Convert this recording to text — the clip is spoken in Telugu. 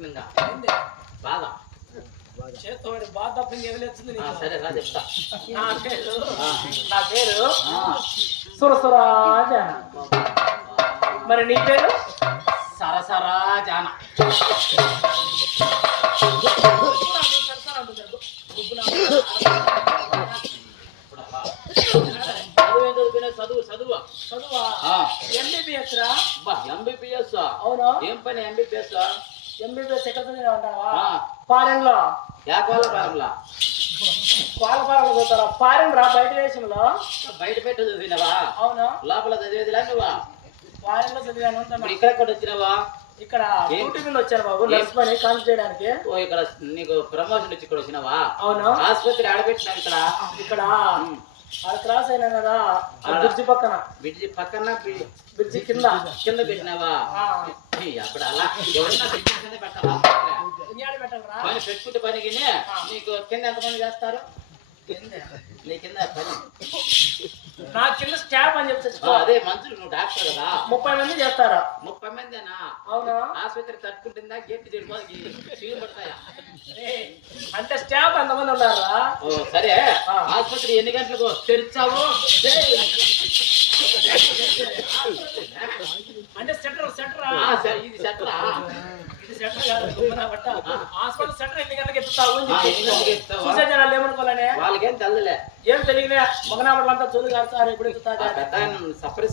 పుట్టిందా బాగా చేతో బాధ తప్ప ఇంకేమలేస్తుంది సరే రా చెప్తా నా పేరు సురసురాజ. మరి నీ పేరు? సరసరా జాన. చదువు చదువు చదువా? ఎంబీబీఎస్ రా. ఎంబీబీఎస్? అవునా? ఏం పని ఎంబీబీఎస్? ఎంబీబీఎస్ ఎక్కడ ఉంటావా? ఫారెన్ లో. పాలపాలలో చదువుతారా? ఫారెన్ రా, బయట దేశంలో. బయట పెట్ట చదివినవా? అవునా? లోపల చదివేదిలా నువ్వా? ఫారెన్ లో చదివాను. ఇక్కడ కూడా వచ్చినావా? ఇక్కడ డ్యూటీ మీద వచ్చాను బాబు, నర్స్ పని కాల్ చేయడానికి. ఓ ఇక్కడ నీకు ప్రమోషన్ వచ్చి ఇక్కడ వచ్చినావా? అవునా? ఆసుపత్రి ఆడబెట్టినా ఇక్కడ. ఇక్కడ క్రాస్ అయినా కదా, బ్రిడ్జి పక్కన. బ్రిడ్జి పక్కన బ్రిడ్జి కింద కింద పెట్టినావా? అప్పుడు అలా ఎవరన్నా పెట్టాలా? పని పెట్టుకుంటే పనికి నీకు కింద ఎంతమంది చేస్తారు? నీ కింద పని నా కింద స్టాఫ్ అని చెప్తే అదే మనుషులు, నువ్వు డాక్టర్ కదా. 30 మంది చేస్తారా? 30 మందేనా? అవునా? ఆసుపత్రి తట్టుకుంటుందా? గేట్ చీలు పడతాయా? అంటే స్టాఫ్ ఎంతమంది ఉన్నారా? సరే, ఆసుపత్రి ఎన్ని గంటలకు తెరిచావు? అంటే సెటర్ సెటరా? ఇది సెటరా? ఇది సెటర్ కాదు, హాస్పిటల్ సెటర్ ఎన్ని గంటలకు ఎత్తుతావు? చూసే జనాలు ఏమనుకోవాలనే? వాళ్ళకేం తెల్లలే, ఏం తెలియలే. మగనామలంతా చదువు కాస్తారు, ఎప్పుడు ఎత్తుతా సపరేట్